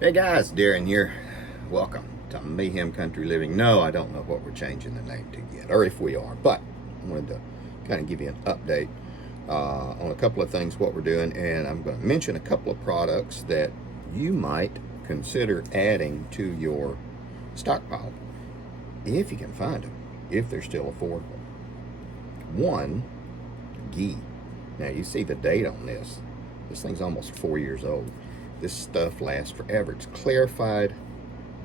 Hey guys, Darren here. Welcome to Mayhem Country Living. No, I don't know what we're changing the name to yet, or if we are, but I wanted to kind of give you an update on a couple of things, what we're doing, and I'm going to mention a couple of products that you might consider adding to your stockpile, if you can find them, if they're still affordable. One, ghee. Now you see the date on this. This thing's almost 4 years old. This stuff lasts forever. It's clarified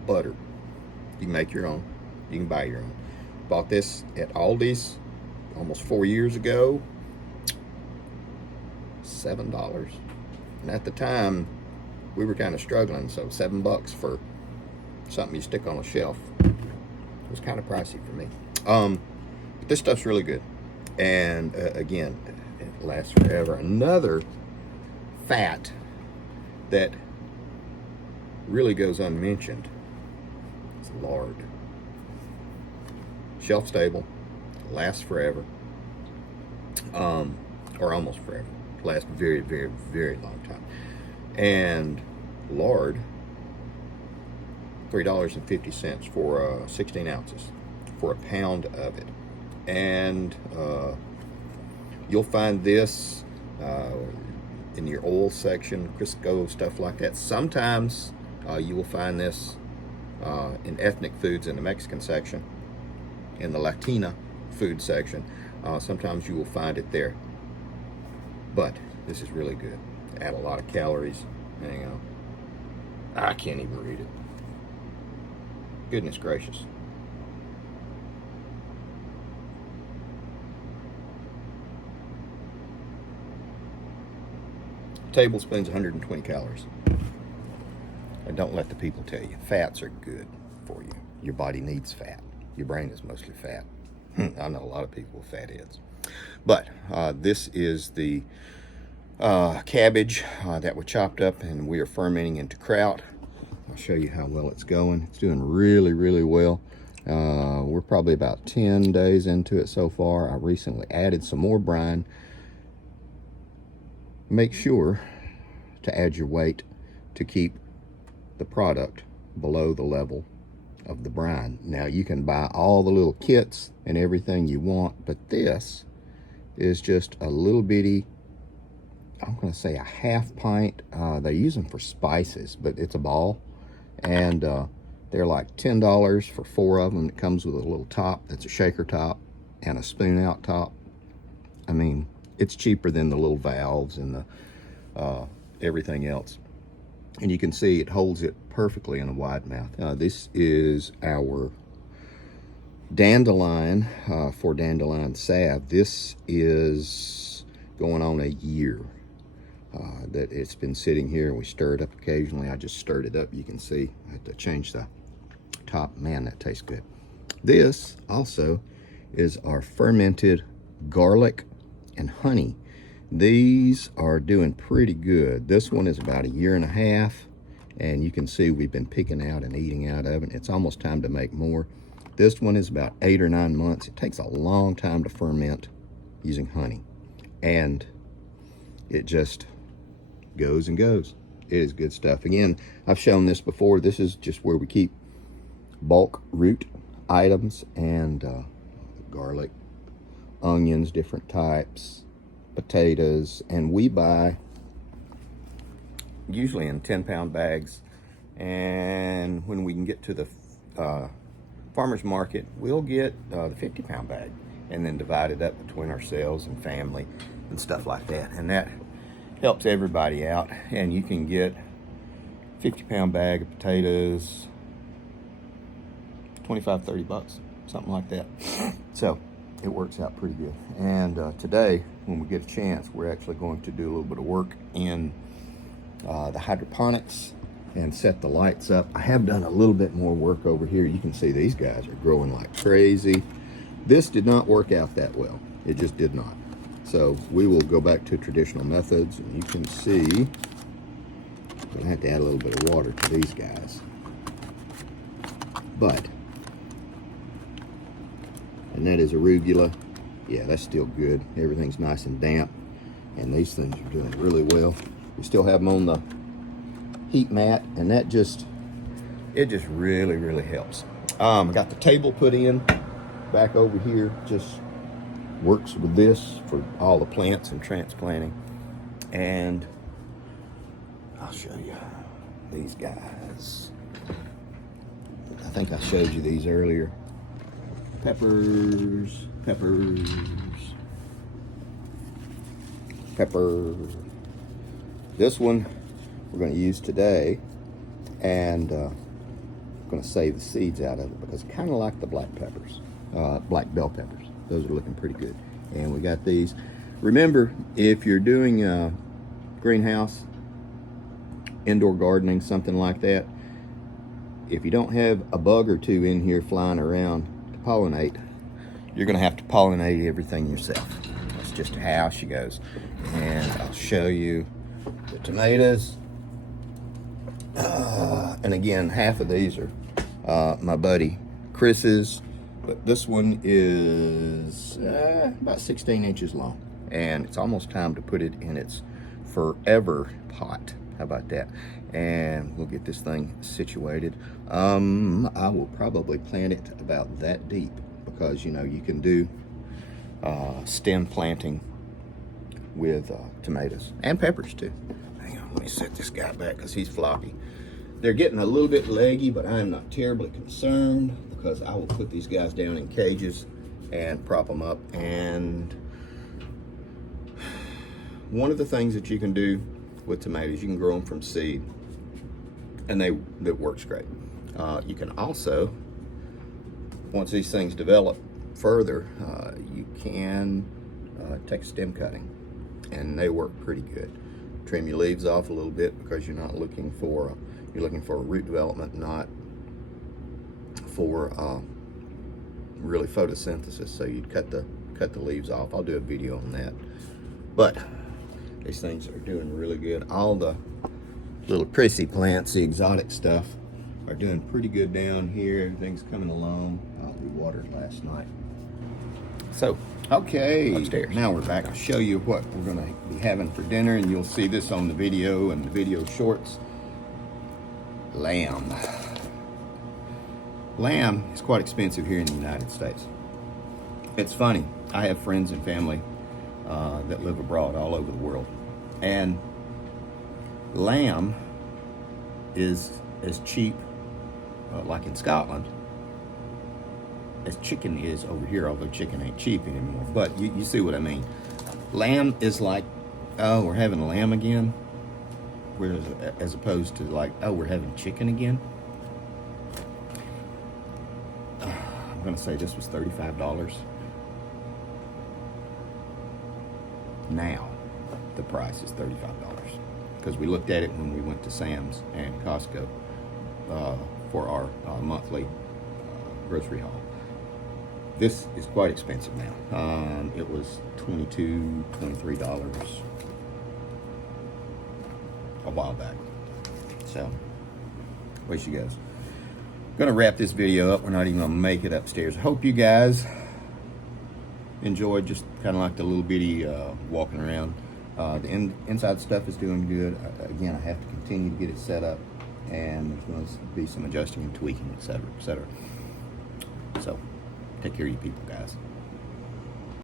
butter. You can make your own. You can buy your own. Bought this at Aldi's almost 4 years ago. $7. And at the time, we were kind of struggling, so $7 for something you stick on a shelf was kind of pricey for me. But this stuff's really good. And again, it lasts forever. Another fat that really goes unmentioned is lard. Shelf stable, lasts forever, or almost forever. Lasts very, very, very long time. And lard, $3.50 for 16 ounces for a pound of it. And you'll find this in your oil section, Crisco, stuff like that. Sometimes you will find this in ethnic foods in the Mexican section, in the Latina food section. Sometimes you will find it there. But this is really good. Add a lot of calories. Hang on. I can't even read it. Goodness gracious. Tablespoons, 120 calories. And don't let the people tell you. Fats are good for you. Your body needs fat. Your brain is mostly fat. I know a lot of people with fat heads. But this is the cabbage that we chopped up and we are fermenting into kraut. I'll show you how well it's going. It's doing really, really well. We're probably about 10 days into it so far. I recently added some more brine. Make sure to add your weight to keep the product below the level of the brine. Now you can buy all the little kits and everything you want, but this is just a little bitty, I'm going to say a half pint. They use them for spices, but it's a ball, and they're like $10 for 4 of them. It comes with a little top that's a shaker top and a spoon out top. I mean, it's cheaper than the little valves and the everything else. And you can see it holds it perfectly in a wide mouth. This is our dandelion for dandelion salve. This is going on a year that it's been sitting here. We stir it up occasionally. I just stirred it up. You can see I had to change the top. Man, that tastes good. This also is our fermented garlic and honey. These are doing pretty good. This one is about 1.5 years, and you can see we've been picking out and eating out of it. It's almost time to make more. This one is about 8 or 9 months. It takes a long time to ferment using honey, and it just goes and goes. It is good stuff. Again, I've shown this before. This is just where we keep bulk root items and garlic, onions, different types, potatoes, and we buy usually in 10-pound bags. And when we can get to the farmer's market, we'll get the 50-pound bag and then divide it up between ourselves and family and stuff like that. And that helps everybody out. And you can get 50-pound bag of potatoes, 25-30 bucks, something like that. So it works out pretty good. And today, when we get a chance, we're actually going to do a little bit of work in the hydroponics and set the lights up. I have done a little bit more work over here. You can see these guys are growing like crazy. This did not work out that well. It just did not. So we will go back to traditional methods, and you can see I have to add a little bit of water to these guys. But, and that is arugula. Yeah, that's still good. Everything's nice and damp, and these things are doing really well. We still have them on the heat mat, and it just really helps. Got the table put in back over here. Just works with this for all the plants and transplanting. And I'll show you these guys. I think I showed you these earlier. Peppers, peppers, pepper. This one we're going to use today, and I'm going to save the seeds out of it because I kind of like the black peppers, black bell peppers. Those are looking pretty good. And we got these. Remember, if you're doing a greenhouse, indoor gardening, something like that, if you don't have a bug or two in here flying around to pollinate, you're going to have to pollinate everything yourself. That's just how she goes. And I'll show you the tomatoes. And again, half of these are my buddy Chris's, but this one is about 16 inches long. And it's almost time to put it in its forever pot. How about that? And we'll get this thing situated. I will probably plant it about that deep because, you know, you can do stem planting with tomatoes and peppers too. Hang on, let me set this guy back because he's floppy. They're getting a little bit leggy, but I am not terribly concerned because I will put these guys down in cages and prop them up. And one of the things that you can do with tomatoes, you can grow them from seed, and that works great. You can also, once these things develop further, you can take a stem cutting, and they work pretty good. Trim your leaves off a little bit because you're not looking for you're looking for a root development, not for really photosynthesis. So you'd cut the leaves off. I'll do a video on that. But these things are doing really good. All the little prissy plants, the exotic stuff, are doing pretty good down here. Everything's coming along. We watered last night. So, okay, upstairs. Now we're back. I'll show you what we're gonna be having for dinner, and you'll see this on the video and the video shorts. Lamb. Lamb is quite expensive here in the United States. It's funny. I have friends and family that live abroad all over the world, and lamb is as cheap, like in Scotland, as chicken is over here, although chicken ain't cheap anymore. But you see what I mean. Lamb is like, oh, we're having lamb again, whereas as opposed to like, oh, we're having chicken again. I'm gonna say this was $35. Now the price is $35 because we looked at it when we went to Sam's and Costco for our monthly grocery haul. This is quite expensive now. It was $22, $23 a while back. So, away she goes. Gonna wrap this video up. We're not even gonna make it upstairs. I hope you guys enjoyed just kind of like the little bitty walking around. The inside stuff is doing good. Again, I have to continue to get it set up, and there's going to be some adjusting and tweaking, etc., etc. So, take care of you people, guys.